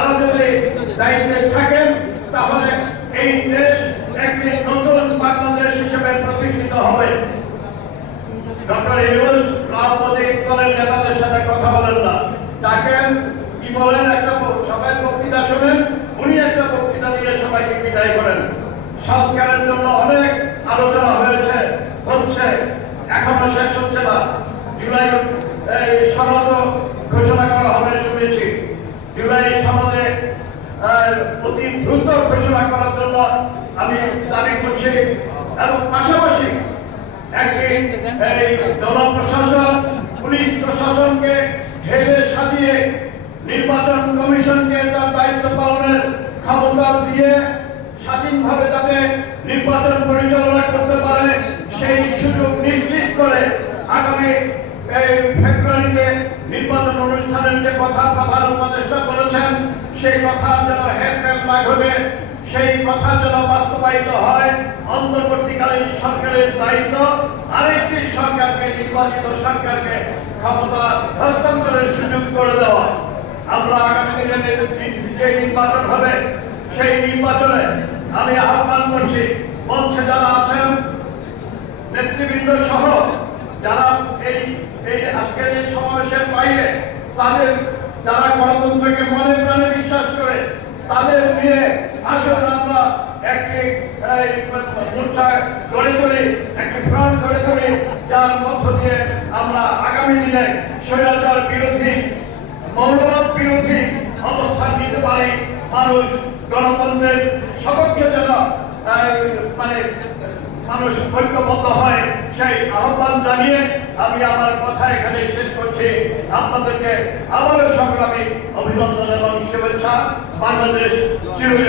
তারা যদি দায়িত্বে থাকেন তাহলে এই দেশ একটি নতুন বাংলাদেশ হিসেবে প্রতিষ্ঠিত হবে। ডক্টর ইউনূস রাজনৈতিক দলের নেতাদের সাথে কথা বলেন না, ডাকেন, কি বলেন, একটা সবাই বক্তৃতা শোনেন, উনি একটা বক্তৃতা দিয়ে সবাইকে বিদায় করেন। সংস্কারের জন্য অনেক আলোচনা হয়েছে, হচ্ছে, এখনো শেষ হচ্ছে না। জুলাই সনদ ঘোষণা করা হবে শুনেছি। জুলাই সনদে অতি দ্রুত ঘোষণা করার জন্য আমি দাবি করছি, এবং পাশাপাশি একটি জনপ্রশাসন, পুলিশ প্রশাসনকে ঢেলে সাজিয়ে নির্বাচন কমিশনকে তার দায়িত্ব পালনের ক্ষমতা দিয়ে স্বাধীনভাবে যাতে নির্বাচন পরিচালনা করতে পারে সেই সুযোগ নিশ্চিত করে আগামী ফেব্রুয়ারিতে নির্বাচন অনুষ্ঠানের যে প্রধান উপদেষ্টা বলেছেন সেই কথা যেন হেরফের না ঘটে, সেই কথা যেন বাস্তবায়িত হয়। অন্তর্বর্তীকালীন সরকারের দায়িত্ব আরেকটি সরকারকে, নির্বাচিত সরকারকে ক্ষমতা হস্তান্তরের সুযোগ করে দেওয়া। আমরা আগামী দিনে যে নির্বাচন হবে সেই নির্বাচনে আমি আহ্বান করছি, মঞ্চে যারা আছেন নেতৃবৃন্দ সহ যারা এই আজকের এই সমাবেশের বাইরে, তাদের যারা গণতন্ত্রকে মনে প্রাণে বিশ্বাস করে তাদের নিয়ে আসলে আমরা একটি মোর্চা গড়ে তুলি, একটি ফ্রন্ট গড়ে তুলি, যার মধ্য দিয়ে আমরা আগামী দিনে স্বৈরাচার বিরোধী, মৌলবাদ বিরোধী অবস্থান নিতে পারি। মানুষ গণতন্ত্রের সপক্ষে যেন মানুষ ঐক্যবদ্ধ হয়, সেই আহ্বান জানিয়ে আমি আমার কথা এখানে শেষ করছি। আপনাদেরকে আবারও সংগ্রামী অভিনন্দন এবং শুভেচ্ছা। বাংলাদেশ চিরদিন